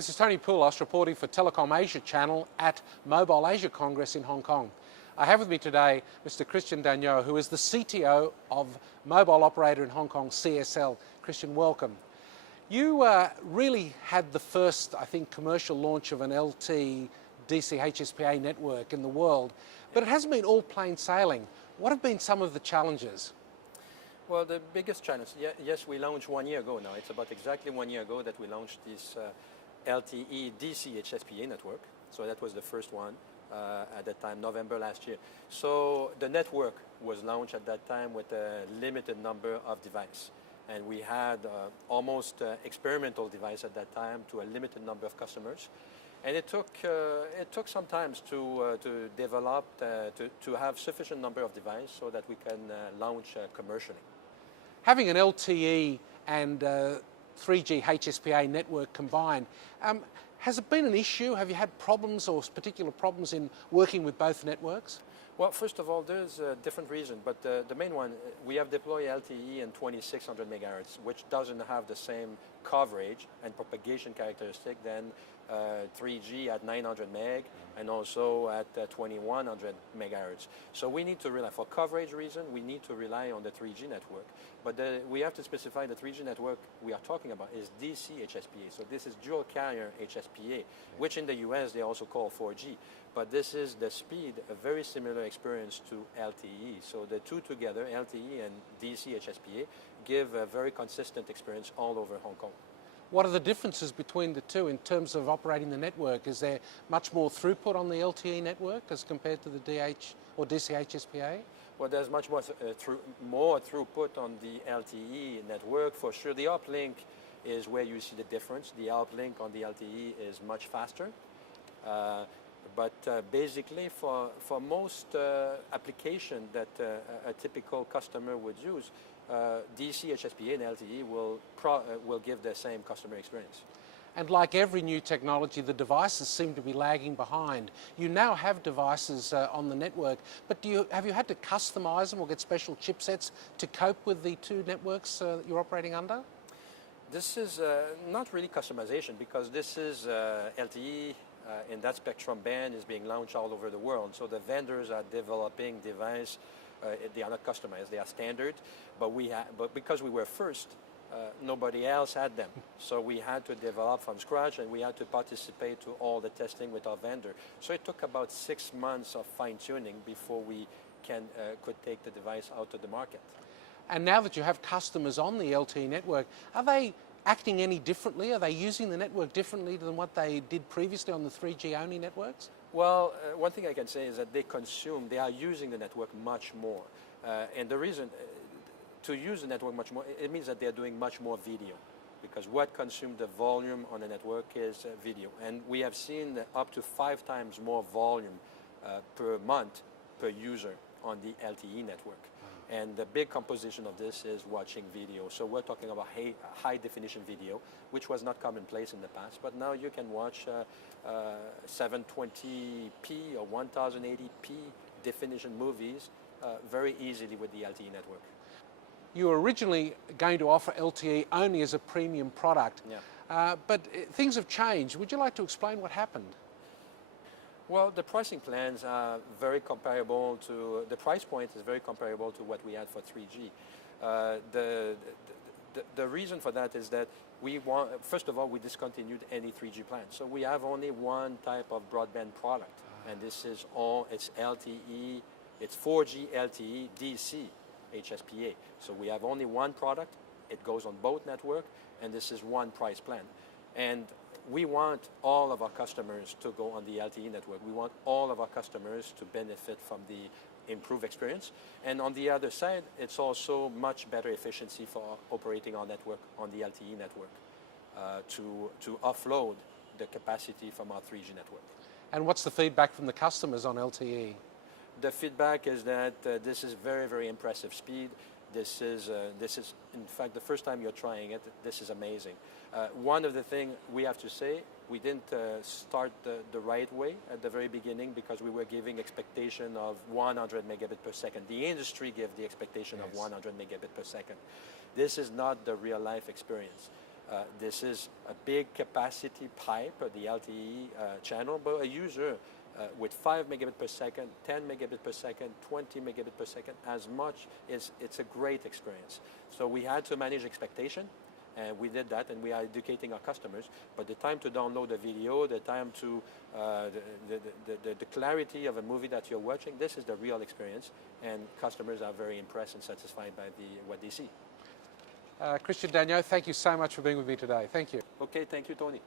This is Tony Poulos reporting for Telecom Asia Channel at Mobile Asia Congress in Hong Kong. I have with me today Mr. Christian Daigneault, who is the CTO of mobile operator in Hong Kong, CSL. Christian, welcome. You really had the first, I think, commercial launch of an LTE DC-HSPA network in the world, but it hasn't been all plain sailing. What have been some of the challenges? Well, the biggest challenge, yes, we launched 1 year ago now. It's about exactly 1 year ago that we launched this LTE DC-HSPA network. So that was the first one at that time, November last year. So the network was launched at that time with a limited number of devices. And we had almost experimental device at that time to a limited number of customers. And it took some time to develop, to have sufficient number of devices so that we can launch commercially. Having an LTE and 3G HSPA network combined, has it been an issue? Have you had problems or particular problems in working with both networks? Well, first of all, there's a different reason, but the main one, we have deployed LTE in 2600 megahertz, which doesn't have the same coverage and propagation characteristic than 3G at 900 meg and also at 2100 megahertz. So we need to rely, for coverage reason, we need to rely on the 3G network. But we have to specify the 3G network we are talking about is DC-HSPA. So this is dual carrier HSPA, which in the US they also call 4G. But this is the speed, a very similar experience to LTE. So the two together, LTE and DC-HSPA, give a very consistent experience all over Hong Kong. What are the differences between the two in terms of operating the network? Is there much more throughput on the LTE network as compared to the DH or DC-HSPA? Well, there's much more throughput on the LTE network. For sure, the uplink is where you see the difference. The uplink on the LTE is much faster. But basically, for most application that a typical customer would use, DC-HSPA and LTE will give the same customer experience. And like every new technology, the devices seem to be lagging behind. You now have devices on the network, but have you had to customize them or get special chipsets to cope with the two networks that you're operating under? This is not really customization, because this is LTE in that spectrum band is being launched all over the world. So the vendors are developing devices. They are not customized, they are standard, but because we were first, nobody else had them. So we had to develop from scratch, and we had to participate to all the testing with our vendor. So it took about 6 months of fine-tuning before we could take the device out to the market. And now that you have customers on the LTE network, are they acting any differently? Are they using the network differently than what they did previously on the 3G only networks? Well, one thing I can say is that they are using the network much more. And the reason to use the network much more, it means that they're doing much more video, because what consumes the volume on the network is video. And we have seen up to 5 times more volume per month per user on the LTE network. And the big composition of this is watching video. So we're talking about high definition video, which was not commonplace in the past, but now you can watch 720p or 1080p definition movies very easily with the LTE network. You were originally going to offer LTE only as a premium product, but things have changed. Would you like to explain what happened? Well, the pricing plans are very comparable to, the price point is very comparable to what we had for 3G. The reason for that is that first of all, we discontinued any 3G plan. So we have only one type of broadband product, and this is it's LTE, it's 4G LTE DC HSPA. So we have only one product, it goes on both networks, and this is one price plan. And we want all of our customers to go on the LTE network. We want all of our customers to benefit from the improved experience. And on the other side, it's also much better efficiency for operating our network on the LTE network to offload the capacity from our 3G network. And what's the feedback from the customers on LTE? The feedback is that this is very, very impressive speed. This is, in fact, the first time you're trying it, this is amazing. One of the things we have to say, we didn't start the right way at the very beginning, because we were giving expectation of 100 megabit per second. The industry gave the expectation of 100 megabit per second. This is not the real life experience. This is a big capacity pipe, the LTE channel, but a user with 5 megabit per second, 10 megabit per second, 20 megabit per second, as much, it's a great experience. So we had to manage expectation, and we did that, and we are educating our customers. But the time to download a video, the time to, the clarity of a movie that you're watching, this is the real experience, and customers are very impressed and satisfied by what they see. Christian Daigneault, thank you so much for being with me today. Thank you. Okay, thank you, Tony.